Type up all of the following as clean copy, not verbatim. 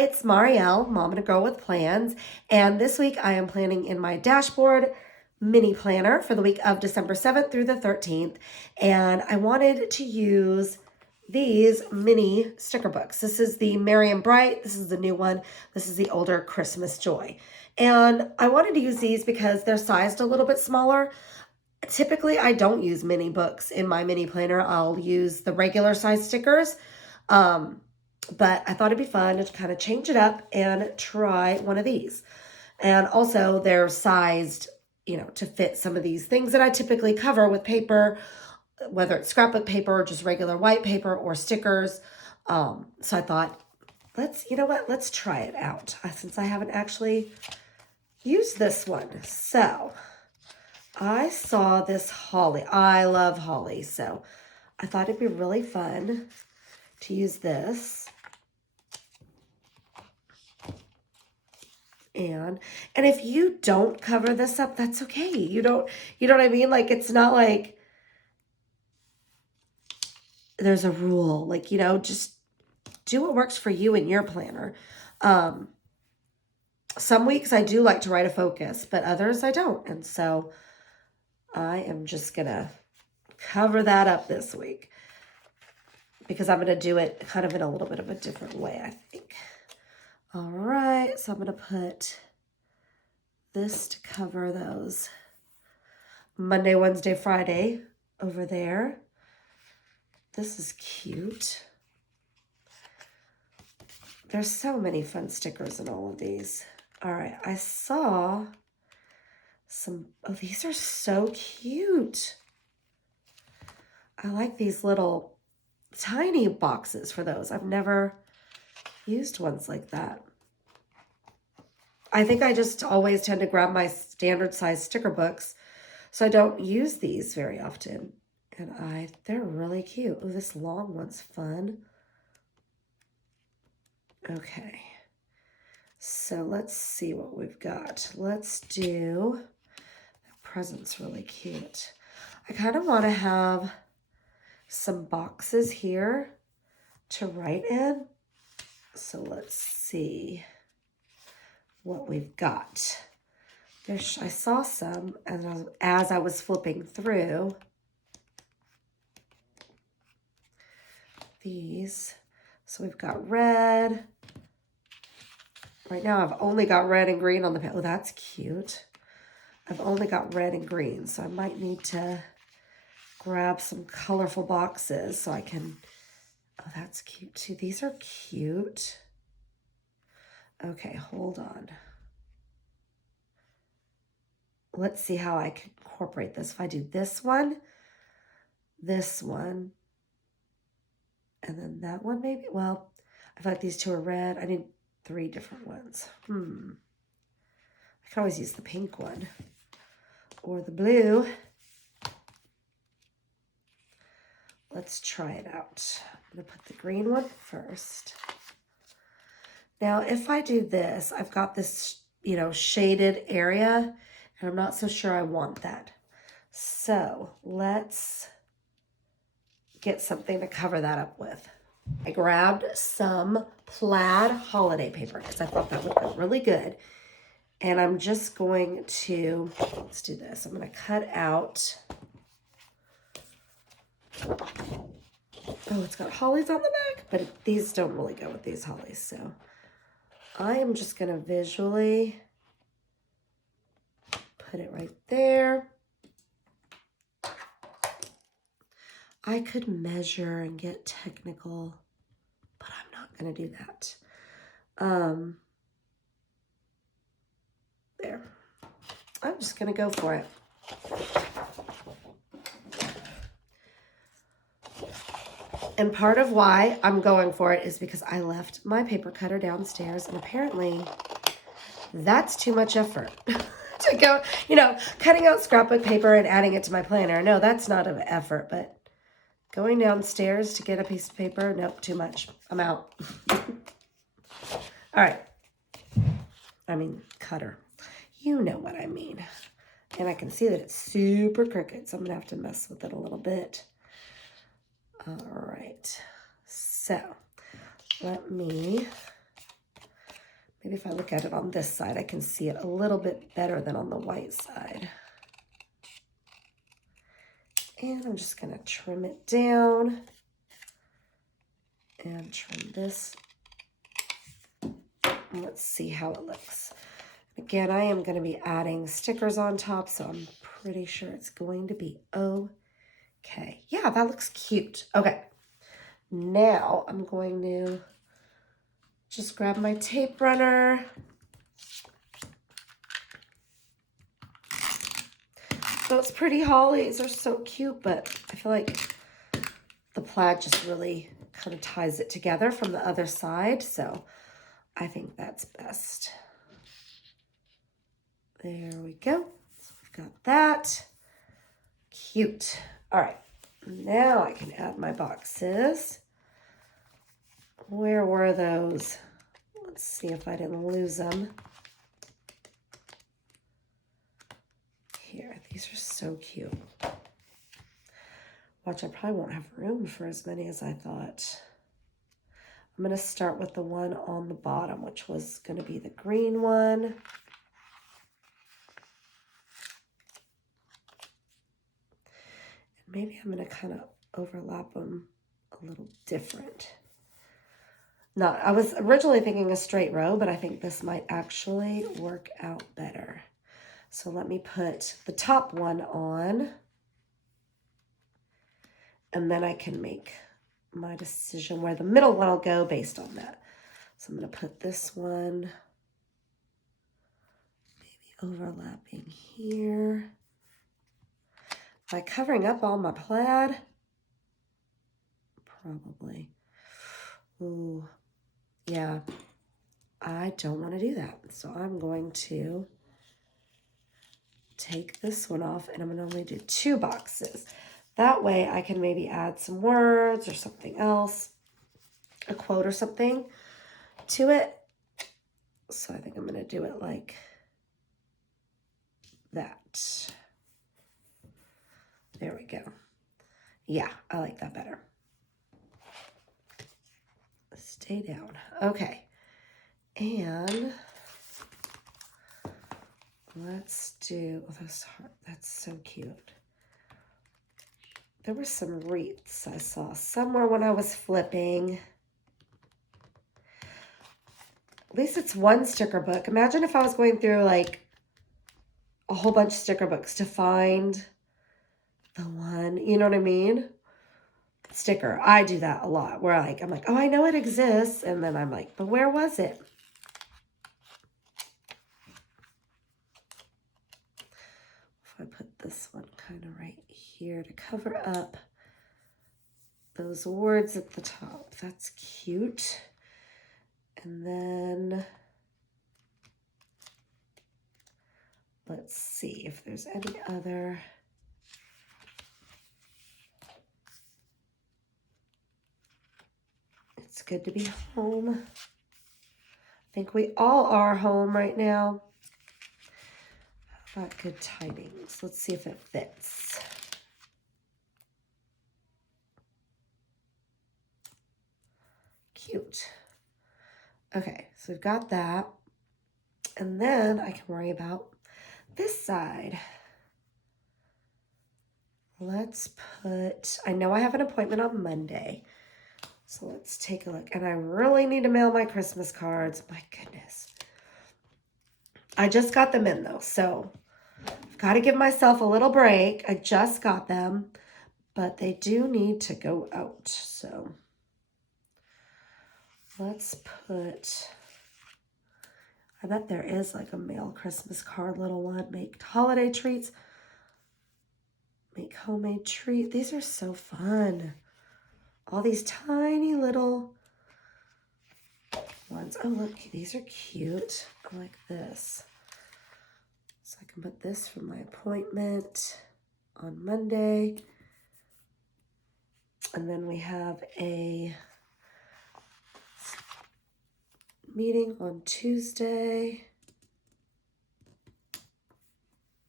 Hi, it's Marielle, Mom and a Girl with Plans, and this week I am planning in my dashboard mini planner for the week of December 7th through the 13th, and I wanted to use these mini sticker books. This is the Merry and Bright, this is the new one, this is the older Christmas Joy, and I wanted to use these because they're sized a little bit smaller. Typically, I don't use mini books in my mini planner. I'll use the regular size stickers. But I thought it'd be fun to kind of change it up and try one of these. And also they're sized, to fit some of these things that I typically cover with paper, whether it's scrapbook paper or just regular white paper or stickers. So I thought, let's try it out since I haven't actually used this one. So I saw this holly. I love holly. So I thought it'd be really fun to use this. And if you don't cover this up, that's okay. You know what I mean? Like, it's not like there's a rule. Like, just do what works for you in your planner. Some weeks I do like to write a focus, but others I don't. And so I am just gonna cover that up this week because I'm gonna do it kind of in a little bit of a different way, I think. All right, so I'm gonna put this to cover those Monday, Wednesday, Friday over there. This is cute. There's so many fun stickers in all of these. All right, I saw some, oh, these are so cute. I like these little tiny boxes for those. I've never used ones like that. I think I just always tend to grab my standard size sticker books, so I don't use these very often. And they're really cute. Oh, this long one's fun. Okay. So let's see what we've got. Let's do, that present's really cute. I kind of want to have some boxes here to write in. So let's see what we've got. I saw some as I was flipping through these. So we've got red. Right now I've only got red and green on the page. Oh, that's cute. I've only got red and green, so I might need to grab some colorful boxes so I can, oh, that's cute too. These are cute. Okay, hold on. Let's see how I can incorporate this. If I do this one, and then that one maybe. Well, I feel like these two are red. I need 3 different ones. I can always use the pink one or the blue. Let's try it out. I'm gonna put the green one first. Now, if I do this, I've got this, shaded area, and I'm not so sure I want that. So let's get something to cover that up with. I grabbed some plaid holiday paper because I thought that would look really good. And I'm just going to, let's do this. I'm going to cut out, oh, it's got hollies on the back, but these don't really go with these hollies. So I am just going to visually put it right there. I could measure and get technical, but I'm not going to do that. There. I'm just going to go for it. And part of why I'm going for it is because I left my paper cutter downstairs, and apparently that's too much effort to go, cutting out scrapbook paper and adding it to my planner. No, that's not an effort, but going downstairs to get a piece of paper, nope, too much. I'm out. All right. I mean, cutter. You know what I mean. And I can see that it's super crooked, so I'm going to have to mess with it a little bit. All right. So let me Maybe if I look at it on this side, I can see it a little bit better than on the white side. And I'm just going to trim it down and trim this. And let's see how it looks. Again, I am going to be adding stickers on top, so I'm pretty sure it's going to be okay. Yeah, that looks cute. Okay, now I'm going to just grab my tape runner. Those pretty hollies are so cute, but I feel like the plaid just really kind of ties it together from the other side, so I think that's best. There we go. So we've got that. Cute. All right, now I can add my boxes. Where were those? Let's see if I didn't lose them. Here, these are so cute. Watch, I probably won't have room for as many as I thought. I'm going to start with the one on the bottom, which was going to be the green one. And maybe I'm going to kind of overlap them a little different. Not, I was originally thinking a straight row, but I think this might actually work out better. So let me put the top one on, and then I can make my decision where the middle one will go based on that. So I'm going to put this one maybe overlapping here. Am I covering up all my plaid? Probably. Ooh, yeah, I don't want to do that. So I'm going to take this one off, and I'm going to only do 2 boxes. That way I can maybe add some words or something else, a quote or something to it. So I think I'm going to do it like that. There we go. Yeah, I like that better. Stay down. Okay. And let's do this heart. That's so cute. There were some wreaths I saw somewhere when I was flipping. At least it's one sticker book. Imagine if I was going through like a whole bunch of sticker books to find the one, you know what I mean? Sticker. I do that a lot where I'm like, oh, I know it exists. And then I'm like, but where was it? If I put this one kind of right here to cover up those words at the top, that's cute. And then let's see if there's any other. It's good to be home. I think we all are home right now. How about good tidings? Let's see if it fits. Cute. Okay, so we've got that. And then I can worry about this side. Let's put, I know I have an appointment on Monday. So let's take a look. And I really need to mail my Christmas cards. My goodness. I just got them in though. So I've got to give myself a little break. I just got them. But they do need to go out. So let's put, I bet there is like a mail Christmas card little one. Make holiday treats. Make homemade treat. These are so fun. All these tiny little ones. Oh, look, these are cute. I like this. So I can put this for my appointment on Monday. And then we have a meeting on Tuesday.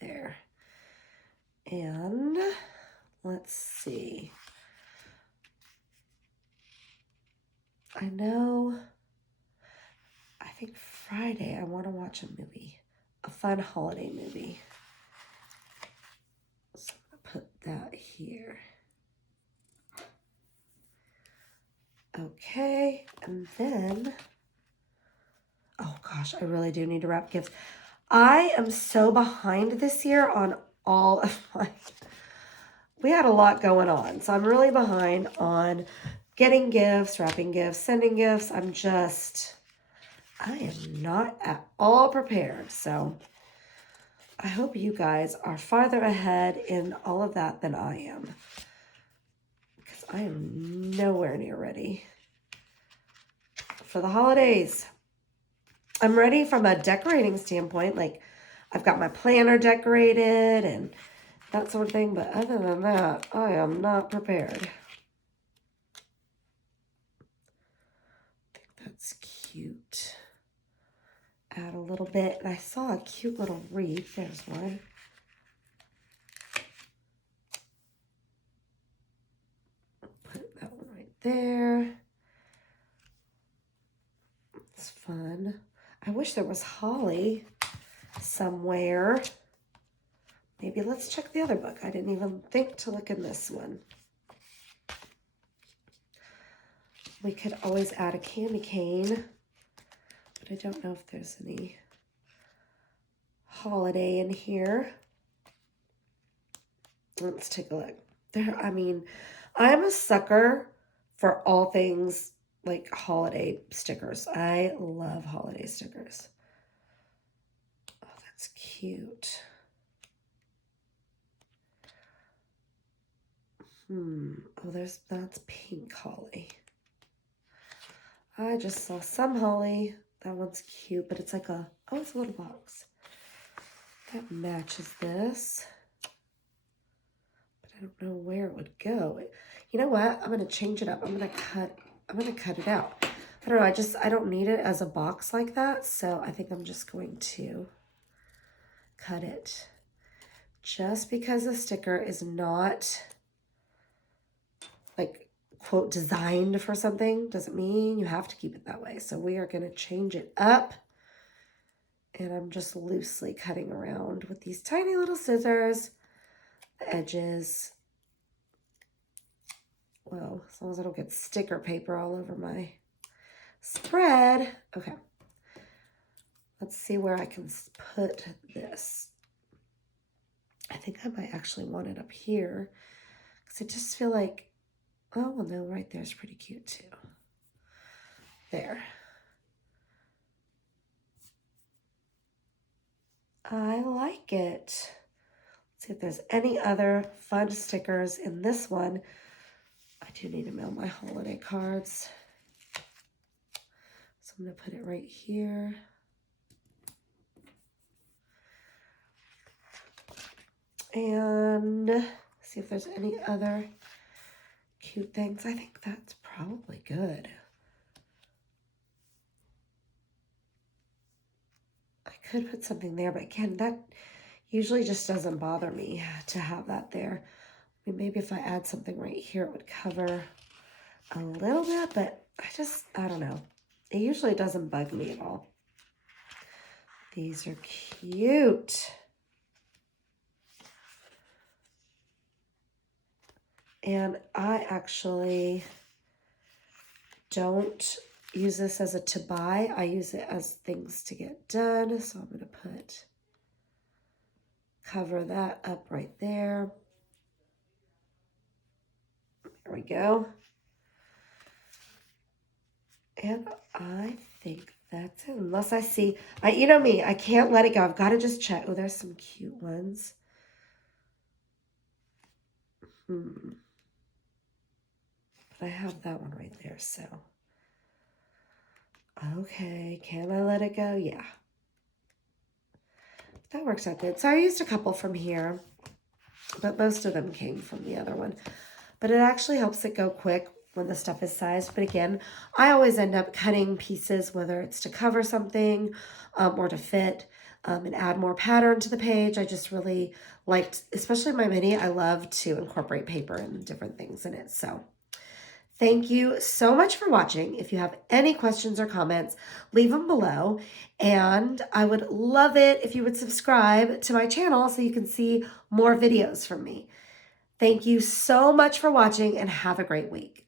There. And let's see. I know I think Friday I want to watch a movie, a fun holiday movie. So I'm going to put that here. Okay, and then, oh gosh, I really do need to wrap gifts. I am so behind this year on all of my, we had a lot going on, so I'm really behind on getting gifts, wrapping gifts, sending gifts. I am not at all prepared, so I hope you guys are farther ahead in all of that than I am, because I am nowhere near ready for the holidays. I'm ready from a decorating standpoint. Like, I've got my planner decorated and that sort of thing. But other than that, I am not prepared. I think that's cute. Add a little bit. And I saw a cute little wreath. There's one. Put that one right there. It's fun. I wish there was holly somewhere. Maybe let's check the other book. I didn't even think to look in this one. We could always add a candy cane, but I don't know if there's any holiday in here. Let's take a look. I mean, I'm a sucker for all things like holiday stickers. I love holiday stickers. Oh, that's cute. Oh, that's pink holly. I just saw some holly. That one's cute, but it's like it's a little box. That matches this. But I don't know where it would go. You know what? I'm gonna change it up. I'm gonna cut it out. I don't know, I don't need it as a box like that, so I think I'm just going to cut it. Just because the sticker is not like, quote, designed for something doesn't mean you have to keep it that way. So we are going to change it up. And I'm just loosely cutting around with these tiny little scissors, the edges. Well, as long as I don't get sticker paper all over my spread. Okay. Let's see where I can put this. I think I might actually want it up here, because I just feel like, oh, well, no, right there is pretty cute too. There. I like it. Let's see if there's any other fun stickers in this one. I do need to mail my holiday cards. So I'm going to put it right here. And see if there's any other cute things. I think that's probably good. I could put something there, but again, that usually just doesn't bother me to have that there. I mean, maybe if I add something right here, it would cover a little bit, but I don't know. It usually doesn't bug me at all. These are cute. And I actually don't use this as a to buy. I use it as things to get done. So I'm going to cover that up right there. There we go. And I think that's it. Unless I see, you know me, I can't let it go. I've got to just check. Oh, there's some cute ones. But I have that one right there, so. Okay, can I let it go? Yeah. That works out good. So I used a couple from here, but most of them came from the other one. But it actually helps it go quick when the stuff is sized. But again, I always end up cutting pieces, whether it's to cover something or to fit and add more pattern to the page. I just really liked, especially my mini, I love to incorporate paper and different things in it. So Thank you so much for watching. If you have any questions or comments, leave them below. And I would love it if you would subscribe to my channel so you can see more videos from me. Thank you so much for watching and have a great week.